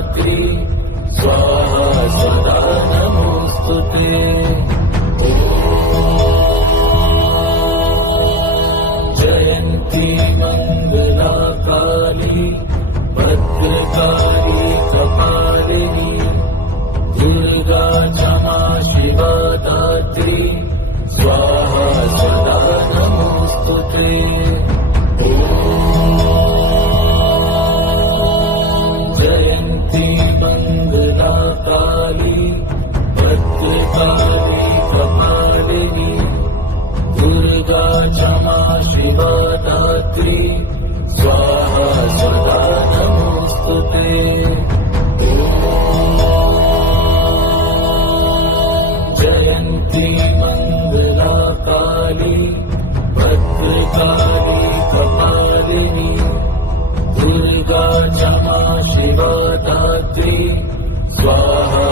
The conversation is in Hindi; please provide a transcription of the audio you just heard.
दात्री स्वाहा सदा नमोस्तुते। जयन्ती मंगला काली भद्रकाली कपालिनी दुर्गा क्षमा शिवा दात्री स्वाहा सदा नमोस्तुते। जयन्ती मंगला काली भद्रकाली कपालिनी दुर्गा क्षमा शिवा दात्री स्वाहा सदा नमोस्तुते। जयन्ती मंगला काली भद्रकाली कपालिनी दुर्गा क्षमा शिवा दात्री स्वाहा